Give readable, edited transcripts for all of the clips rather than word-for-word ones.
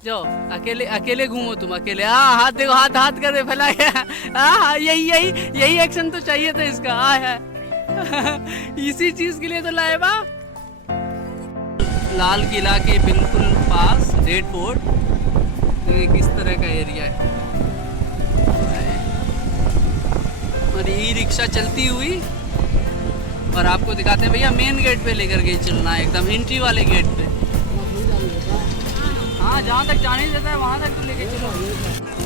जाओ, अकेले अकेले घूमो तुम अकेले। हाँ, हाथ देखो, हाथ हाथ कर फैला गया। हाँ, यही यही यही एक्शन तो चाहिए था इसका। हाँ है। इसी चीज के लिए तो लाए बा। लाल किला के बिल्कुल पास रेड फोर्ट, ये किस तरह का एरिया है। और ई रिक्शा चलती हुई, और आपको दिखाते हैं भैया मेन गेट पे लेकर के चलना है, एकदम एंट्री वाले गेट पे। हाँ, जहाँ तक जाने देता है वहाँ तक तो लेके चलो।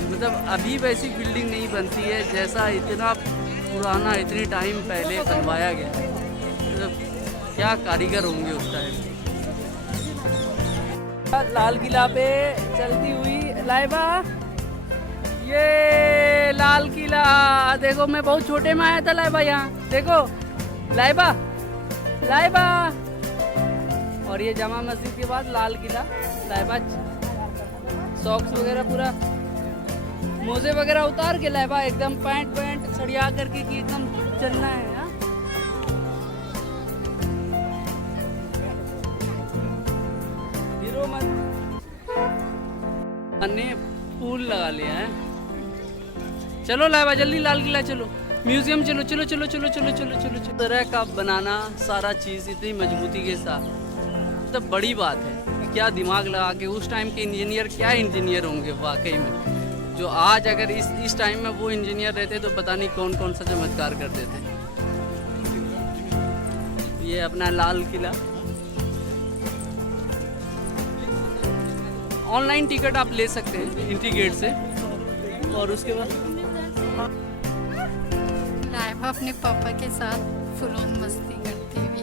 मतलब अभी वैसी बिल्डिंग नहीं बनती है जैसा इतना पुराना, इतनी टाइम पहले बनवाया गया है। मतलब क्या कारीगर होंगे उस टाइम। लाल किला पे चलती हुई लाइबा, ये लाल किला देखो। मैं बहुत छोटे में आया था लाइबा, यहाँ देखो लाइबा, लाइबा। और ये जामा मस्जिद के बाद लाल किला लाइबा। सॉक्स वगैरह पूरा, मोजे वगैरह उतार के लाइबा, एकदम पैंट पैंट सड़िया करके कि एकदम चलना है। हाँ, हीरो मत। अन्य फूल लगा लिया है। चलो लाइबा जल्दी लाल किला चलो, म्यूजियम चलो, चलो चलो चलो चलो चलो चलो चलो। तरह का बनाना सारा चीज़ इतनी मजबूती के साथ, तो बड़ी बात है। क्या दिमाग लगा के उस टाइम के इंजीनियर, क्या इंजीनियर होंगे वाकई में, जो आज अगर इस टाइम में वो इंजीनियर रहते तो पता नहीं कौन कौन सा चमत्कार कर देते। ये अपना लाल किला। ऑनलाइन टिकट आप ले सकते हैं एंट्री गेट से। और उसके बाद लाइबा अपने पापा के साथ फुल ऑन मस्ती करती हुई।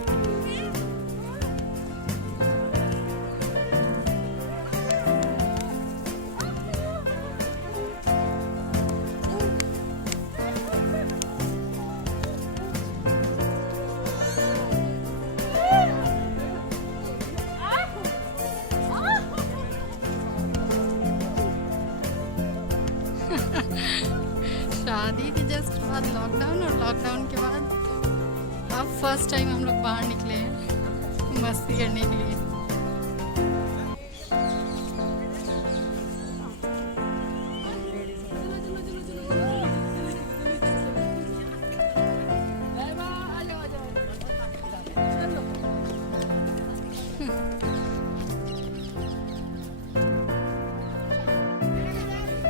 शादी के जस्ट बाद लॉकडाउन, और लॉकडाउन के बाद अब फर्स्ट टाइम हम लोग बाहर निकले हैं मस्ती करने के लिए।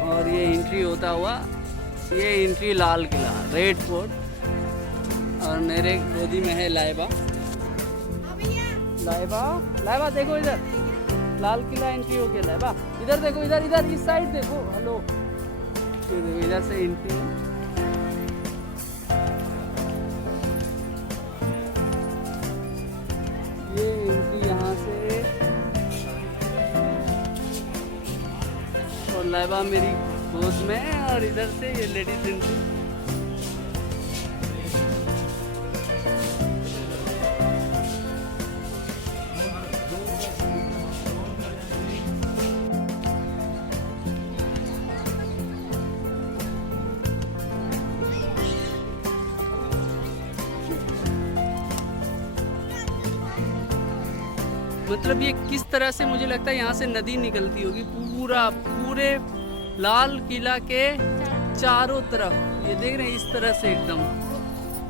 और ये एंट्री होता हुआ, ये entry Lal Qila red fort. और मेरे गोदी में है लाइबा। लाइबा, लाइबा देखो इधर, लाल किला एंट्री हो गया लाइबा। इधर देखो, इधर इधर इस साइड देखो। हेलो, ये देखो इधर से एंट्री है। ये एंट्री यहाँ से। और लाइबा मेरी गोद में है, और इधर से ये लेडीज एंट्री। मतलब ये किस तरह से, मुझे लगता है यहाँ से नदी निकलती होगी पूरे लाल किला के चारों तरफ। ये देख रहे हैं इस तरह से एकदम,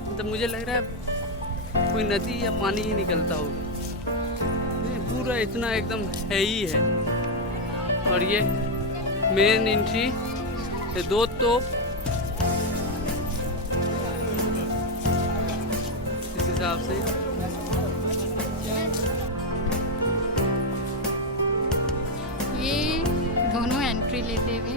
मतलब मुझे लग रहा है कोई नदी या पानी ही निकलता होगा। पूरा इतना एकदम है ही है। और ये मेन एंट्री, ये दो तोप इस हिसाब से। ये दोनों एंट्री लेते हुए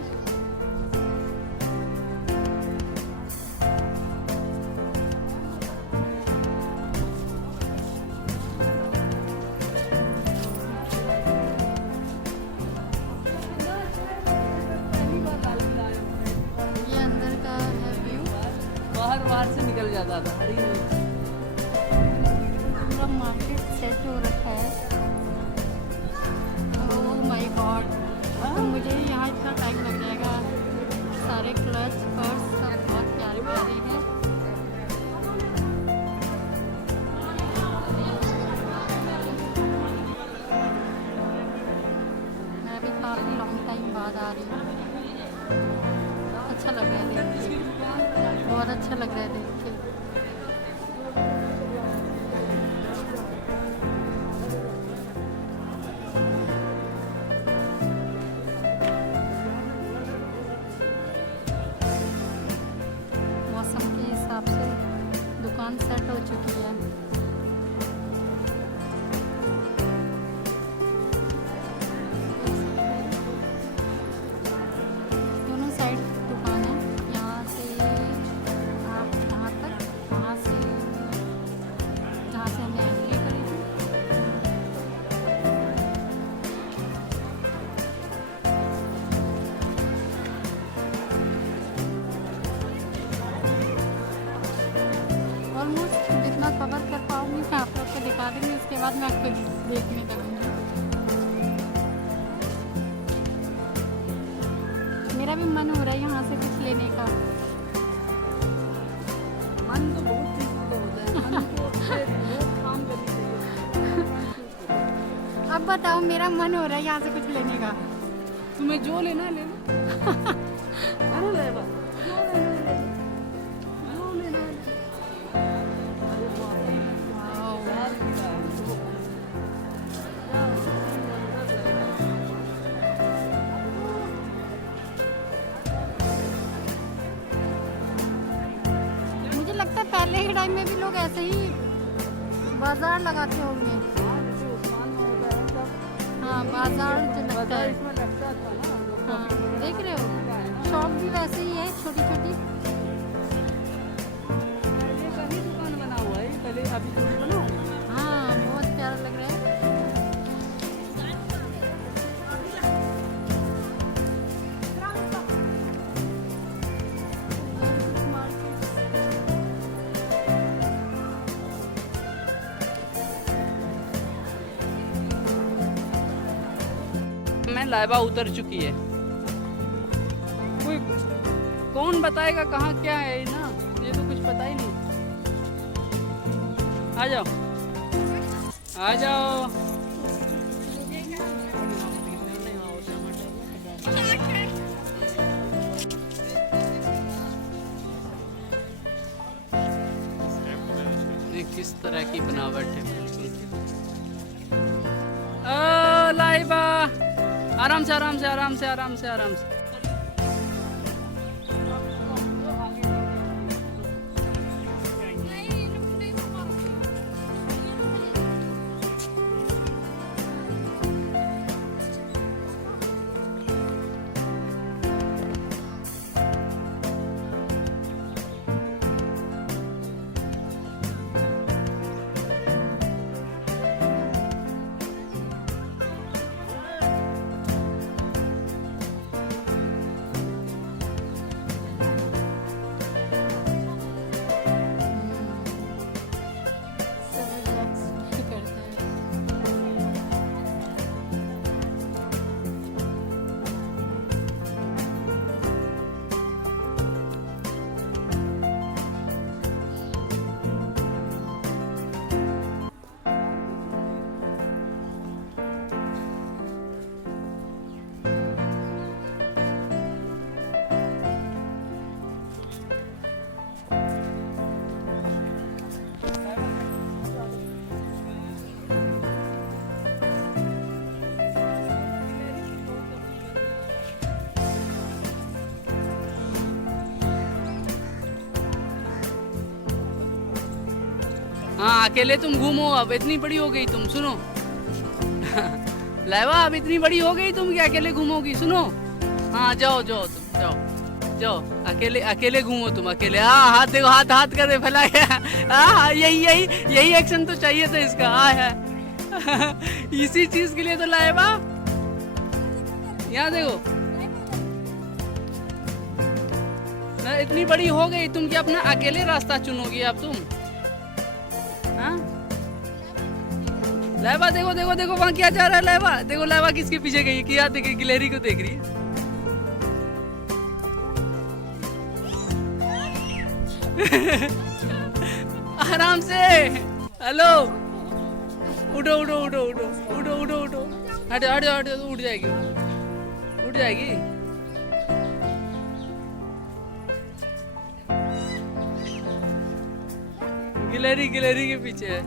ये अंदर का है व्यू। बाहर से निकल जाता था। पूरा मार्केट सेट हो रखा है। ओह माय गॉड, तो मुझे यहाँ इतना टाइम लग जाएगा। सारे क्लच पर्स सब बहुत प्यारे प्यारे हैं। मैं भी काफ़ी बाद आ रही हूँ। अच्छा लग रहा है देख के, बहुत अच्छा लग रहा है देख के। मौसम के हिसाब से दुकान सेट हो चुकी है। दोनों साइड दुकान है, यहाँ से आप यहाँ तक, वहाँ से जहाँ से हमने एंट्री करी थी। ऑलमोस्ट जितना कवर कर पाऊँगी मैं आप लोग को दिखा दूँगी, उसके बाद मैं आपको देखने लगूँगी। मेरा भी मन हो रहा है यहाँ से कुछ लेने का। मन तो बहुत चीज़ों का होता है, मन को फिर बहुत काम करनी चाहिए। अब बताओ, मेरा मन हो रहा है यहाँ से कुछ लेने का। तुम्हें जो लेना है ले लो। अरे लैबा, जो लेना है ले लो। जो लेना है ले लो। अरे बाप रे, वाओ, यार की बात है। यार, जबरदस्त लग रहा है। मुझे लगता है पहले के टाइम में भी लोग ऐसे ही बाजार लगाते होंगे। हाँ, जैसे उस्मान में होता है सब। हाँ, बाजार जो लगता बाजार है। इसमें लगता था ना, लोग हाँ, कॉफी वगैरह देख रहे हो, का है ना। शॉप भी वैसे ही है, छोटी छोटी। पहले का ही दुकान बना हुआ है, पहले अभी थोड़ी बना हुआ है। हाँ, बहुत प्यारा लग रहा है। में लाइबा उतर चुकी है। कोई कौन बताएगा कहाँ क्या है ना, ये तो कुछ पता ही नहीं। आ जाओ, आ जाओ। किस तरह की बनावट है बिल्कुल। लाइबा, आराम से आराम से आराम से आराम से आराम से। सब रिलैक्स भी करता है। हाँ, अकेले तुम घूमो, अब इतनी बड़ी हो गई तुम, सुनो। लाइबा, अब इतनी बड़ी हो गई तुम क्या अकेले घूमोगी, सुनो। हाँ, जाओ जाओ तुम, जाओ जाओ, अकेले अकेले घूमो तुम, अकेले। हाँ, हाथ देखो, हाथ हाथ कर फैला गया। हाँ, यही यही यही एक्शन तो चाहिए था इसका। हाँ है। इसी चीज के लिए तो लाइबा, यहाँ देखो ना, इतनी बड़ी हो गई तुम क्या अपना अकेले रास्ता चुनोगी अब तुम? हाँ, लाइबा देखो देखो देखो वहाँ क्या जा रहा है। लाइबा देखो, लाइबा किसके पीछे गई, क्या देख रही, गिलहरी को देख रही है। आराम से, हेलो, उठो उठो उठो उठो उठो उठो उठो, हट हट हट, उठ जाएगी, टूट जाएगी। गिलहरी गिलहरी के पीछे है।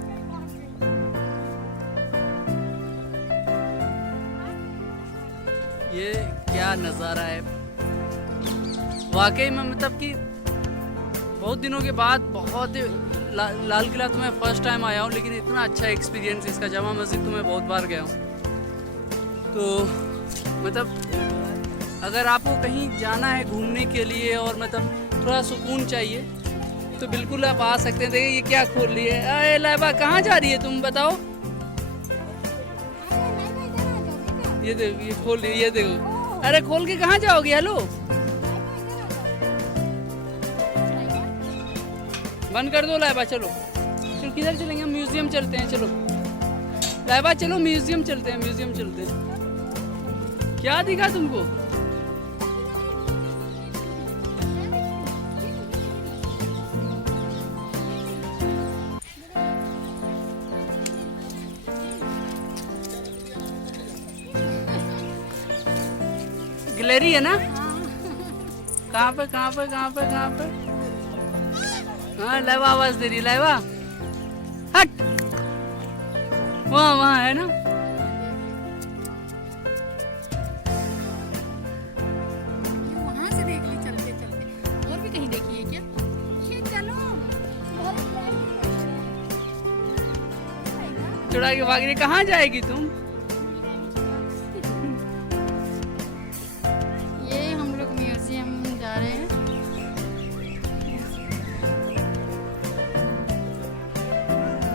ये क्या नज़ारा है वाकई में, मतलब कि बहुत दिनों के बाद बहुत लाल किला तो मैं फर्स्ट टाइम आया हूँ, लेकिन इतना अच्छा एक्सपीरियंस इसका। जामा मस्जिद तो मैं बहुत बार गया हूँ। तो मतलब अगर आपको कहीं जाना है घूमने के लिए और मतलब थोड़ा सुकून चाहिए तो बिल्कुल आप आ सकते हैं। देखिए ये क्या खोल रही है। अरे लाइबा कहाँ जा रही है तुम बताओ? ये देखो ये खोल रही है, ये देखो। अरे खोल के कहाँ जाओगे? हेलो बंद कर दो लाइबा। चलो चलो किधर चलेंगे? हम म्यूजियम चलते हैं। चलो लाइबा चलो म्यूजियम चलते हैं, म्यूजियम चलते हैं। क्या दिखा तुमको? गिलहरी है ना? कहाँ पे कहाँ पे कहाँ पे कहाँ पे? हाँ लाइबा आवाज दे रही है। लाइबा हट, वहाँ वहाँ है ना। वहाँ से देख ली चलते चलते। और भी कहीं देखी है क्या? ये चलो चुड़ा के भाग रही। कहाँ जाएगी तुम? ये हम लोग म्यूजियम जा रहे हैं।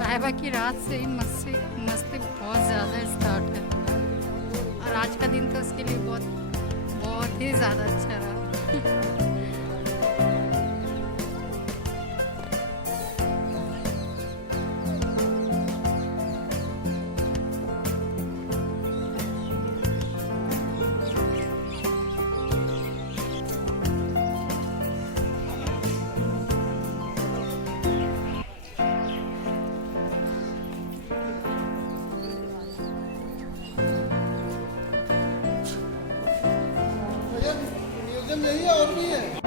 लाइबा की रात से ही मस्ती बहुत ज़्यादा स्टार्ट है और आज का दिन तो उसके लिए बहुत ही ज़्यादा अच्छा रहा। म्यूजियम यही है और भी है।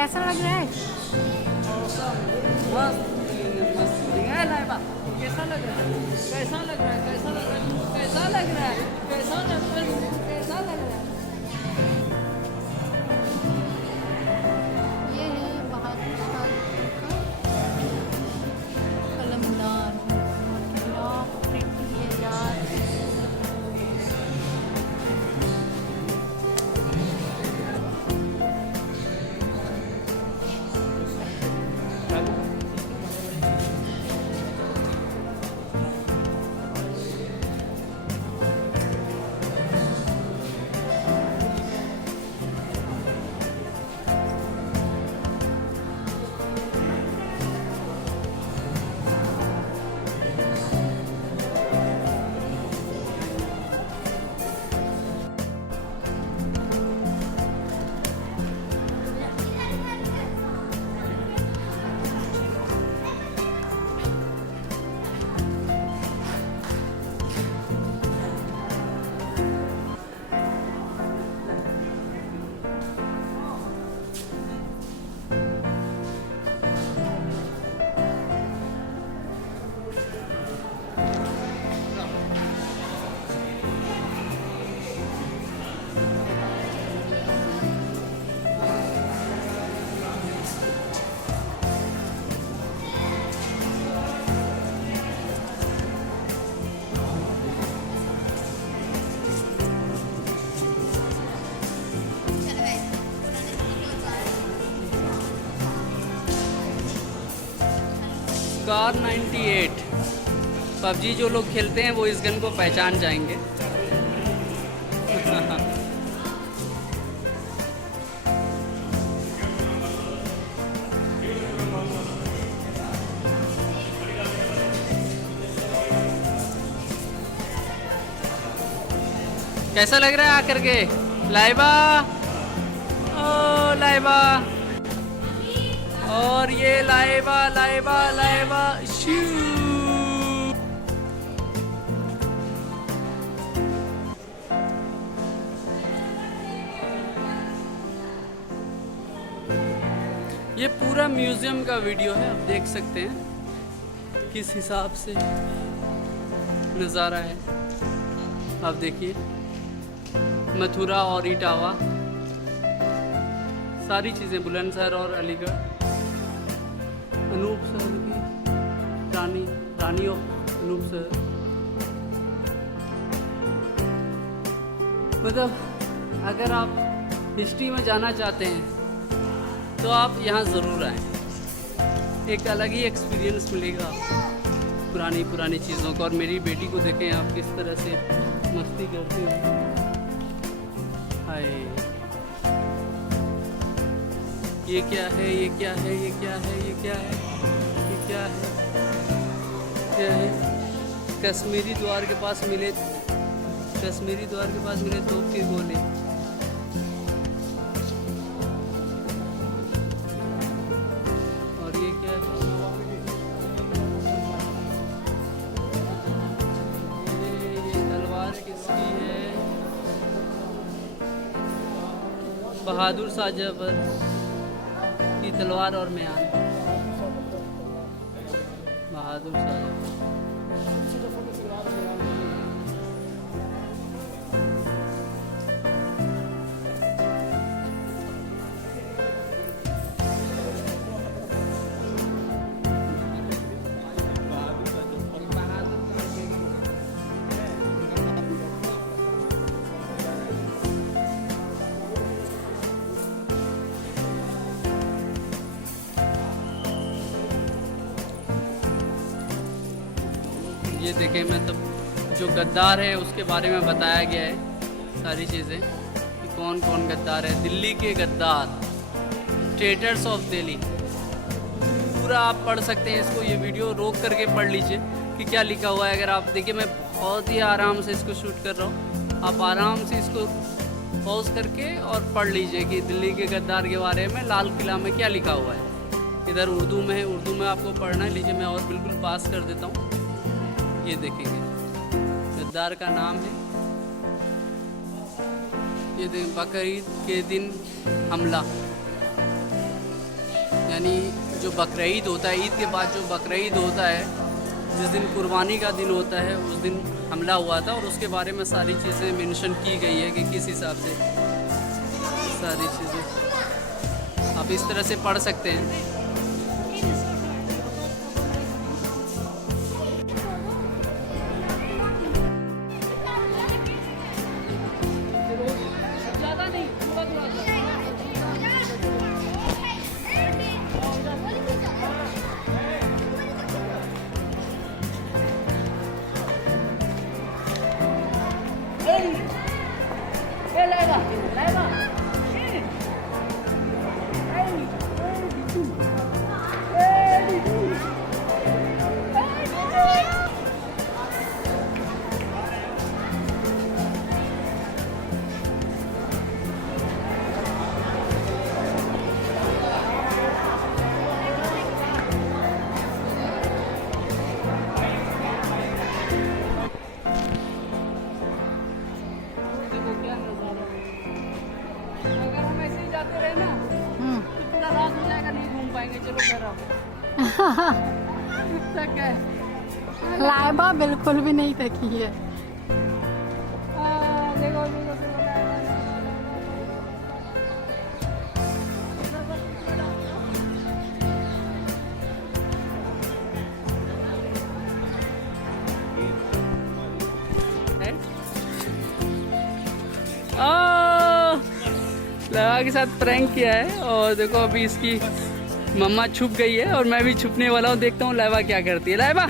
कैसा लग रहा है? मस्त मस्त है लाइबा। कैसा लग रहा है? कैसा लग रहा है? कैसा लग रहा है? कैसा लग रहा है? कैसा लग रहा है? कैसा लग रहा है? ये है बहादुर शाह का कलमदान। कितना प्रिटी है यार। कार 98 पबजी जो लोग खेलते हैं वो इस गन को पहचान जाएंगे। कैसा लग रहा है आकर के लाइबा? ओ लाइबा, और ये लाइबा लाइबा लाइबा शू। ये पूरा म्यूजियम का वीडियो है, आप देख सकते हैं किस हिसाब से नज़ारा है। आप देखिए मथुरा और इटावा, सारी चीज़ें, बुलंदशहर और अलीगढ़, अनूपसर की रानी ऑफ अनूपसर। मतलब अगर आप हिस्ट्री में जाना चाहते हैं तो आप यहाँ ज़रूर आएँ, एक अलग ही एक्सपीरियंस मिलेगा पुरानी चीज़ों का। और मेरी बेटी को देखें आप किस तरह से मस्ती करती हो। हाय, ये क्या है? ये क्या है? ये क्या है? ये क्या है? ये क्या है? क्या है? कश्मीरी द्वार के पास मिले तोप के गोले। और ये क्या है? ये तलवार किसकी है? बहादुर शाह जफर की तलवार और म्यान। बहादुर शाह। ये देखें, मतलब जो गद्दार है उसके बारे में बताया गया है सारी चीज़ें कि कौन कौन गद्दार है। दिल्ली के गद्दार, ट्रेटर्स ऑफ दिल्ली, पूरा आप पढ़ सकते हैं इसको। ये वीडियो रोक करके पढ़ लीजिए कि क्या लिखा हुआ है। अगर आप देखिए, मैं बहुत ही आराम से इसको शूट कर रहा हूँ, आप आराम से इसको पॉज करके और पढ़ लीजिए कि दिल्ली के गद्दार के बारे में लाल किला में क्या लिखा हुआ है। इधर उर्दू में है, उर्दू में आपको पढ़ना है। लीजिए मैं और बिल्कुल पास कर देता हूँ, ये देखेंगे गद्दार का नाम है। ये देखें, बकरीद के दिन हमला, यानी जो बकरीद होता है, ईद के बाद जो बकरीद होता है, जिस दिन कुर्बानी का दिन होता है, उस दिन हमला हुआ था और उसके बारे में सारी चीज़ें मेंशन की गई है कि किस हिसाब से सारी चीज़ें आप इस तरह से पढ़ सकते हैं। अगर हम ऐसे ही जाते रहे ना तो पूरा रात हो जाएगा, नहीं घूम पाएंगे। चलो घर आओ। तक है लाइबा बिल्कुल भी नहीं थकी है। देखो लगा के साथ प्रैंक किया है और देखो अभी इसकी मम्मा छुप गई है और मैं भी छुपने वाला हूँ। देखता हूँ लाइबा क्या करती है। लाइबा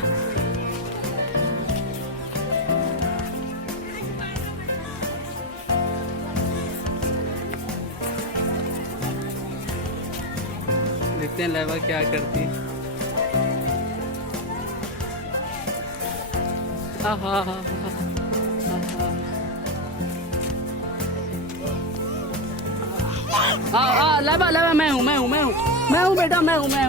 देखते हैं लाइबा क्या करती है। हाँ लाइबा लाइबा मैं हूँ बेटा, मैं हूँ। मैं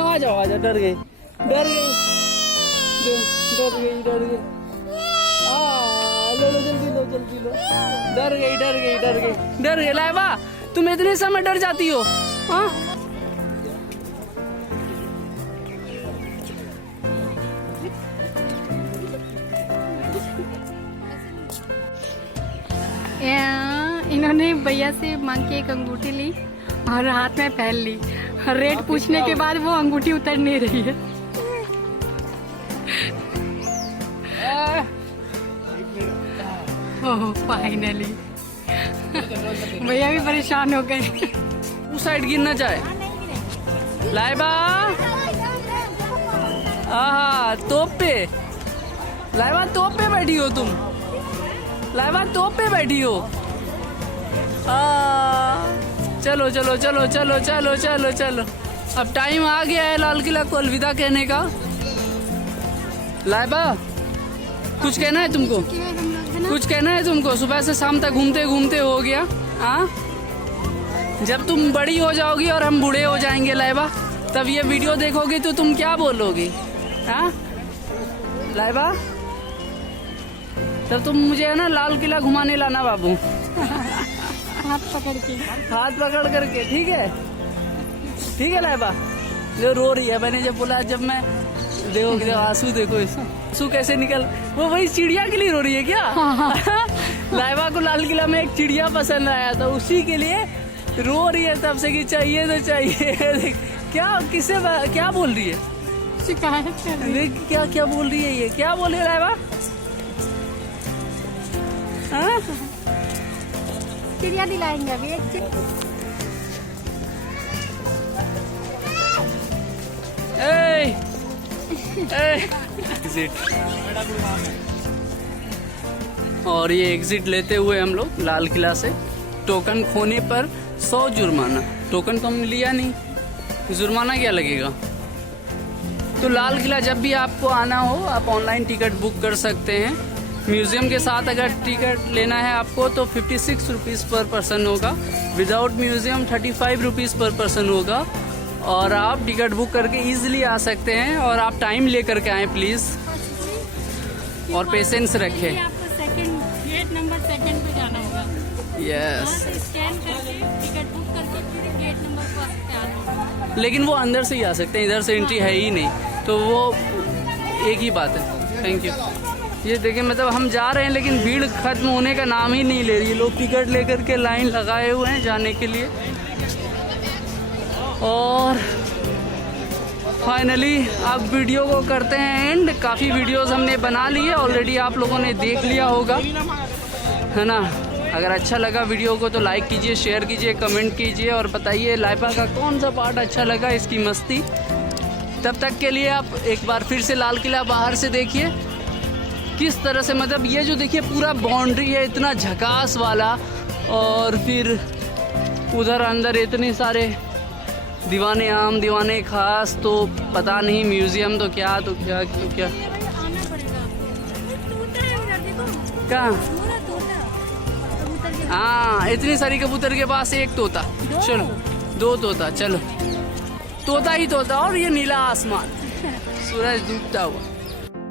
आ जाओ डर गई। लो जल्दी लो। डर गई लाइबा, तुम इतने समय डर जाती हो? हाँ इन्होंने भैया से मांग के एक अंगूठी ली और हाथ में पहन ली। रेट पूछने के बाद वो अंगूठी उतर नहीं रही है। ओह फाइनली भैया भी परेशान हो गए। उस साइड गिरना चाहे लाइबा। तोप पे लाइबा, तोप पे बैठी हो तुम। लाइबा तोप पे बैठी हो। चलो। अब टाइम आ गया है लाल किला को अलविदा कहने का। लाइबा कुछ कहना है तुमको? कुछ कहना है तुमको? सुबह से शाम तक घूमते घूमते हो गया। हाँ जब तुम बड़ी हो जाओगी और हम बूढ़े हो जाएंगे लाइबा, तब ये वीडियो देखोगे तो तुम क्या बोलोगी? हाँ लाइबा तब तुम मुझे है ना लाल किला घुमाने लाना बाबू। हाथ पकड़ करके ठीक है लाइबा। जो रो रही है, मैंने जब बोला, जब मैं देखो आंसू देखो, आंसू कैसे निकल, वो वही चिड़िया के लिए रो रही है क्या? लाइबा को लाल किला में एक चिड़िया पसंद आया था, उसी के लिए रो रही है तब से कि चाहिए तो चाहिए। क्या बोल रही है? शिकायत क्या बोल रही है? ये क्या बोल रही है लाइबा? चिड़िया दिलाएंगे अभी और ये एग्जिट लेते हुए हम लोग लाल किला से, टोकन खोने पर 100 जुर्माना। टोकन तो हमने लिया नहीं, जुर्माना क्या लगेगा? तो लाल किला जब भी आपको आना हो आप ऑनलाइन टिकट बुक कर सकते हैं। म्यूज़ियम के साथ अगर टिकट लेना है आपको तो 56 रुपीज़ पर पर्सन होगा। विदाउट म्यूज़ियम 35 रुपीज़ पर पर्सन होगा। और आप टिकट बुक करके इजीली आ सकते हैं। और आप टाइम ले करके आएँ प्लीज़, और पेशेंस रखें। आपको गेट नंबर 2 पे जाना होगा। यस स्कैन करके टिकट लेकिन वो अंदर से ही आ सकते हैं, इधर से एंट्री है ही नहीं, तो वो एक ही बात है। Thank you. ये देखिए मतलब हम जा रहे हैं लेकिन भीड़ खत्म होने का नाम ही नहीं ले रही है। लोग टिकट लेकर के लाइन लगाए हुए हैं जाने के लिए। और फाइनली अब वीडियो को करते हैं एंड। काफ़ी वीडियोस हमने बना ली है ऑलरेडी, आप लोगों ने देख लिया होगा, है ना। अगर अच्छा लगा वीडियो को तो लाइक कीजिए, शेयर कीजिए, कमेंट कीजिए और बताइए लाइबा का कौन सा पार्ट अच्छा लगा, इसकी मस्ती। तब तक के लिए आप एक बार फिर से लाल किला बाहर से देखिए किस तरह से, मतलब ये जो देखिए पूरा बाउंड्री है इतना झकास वाला, और फिर उधर अंदर इतने सारे दीवाने आम दीवाने खास, तो पता नहीं म्यूजियम तो क्या क्या क्या। हाँ इतनी सारी कबूतर के पास एक तोता, चलो 2 तोता, चलो तोता ही तोता, और ये नीला आसमान, सूरज डूबता हुआ।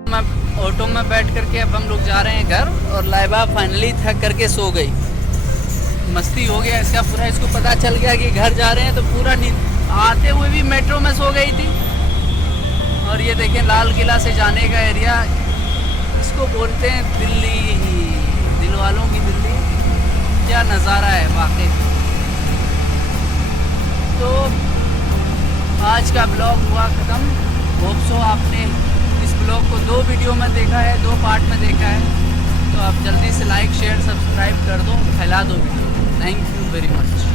मैं ऑटो में बैठ करके अब हम लोग जा रहे हैं घर, और लाइबा फाइनली थक करके सो गई। मस्ती हो गया इसका पूरा, इसको पता चल गया कि घर जा रहे हैं, तो पूरा आते हुए भी मेट्रो में सो गई थी। और ये देखें लाल किला से जाने का एरिया, इसको बोलते हैं दिल्ली, दिल वालों की दिल्ली। क्या नज़ारा है वाकई। तो आज का ब्लॉग हुआ ख़त्म। होप सो आपने इस ब्लॉग को 2 वीडियो में देखा है, 2 पार्ट में देखा है, तो आप जल्दी से लाइक शेयर सब्सक्राइब कर दो, फैला दो video. Thank you very much.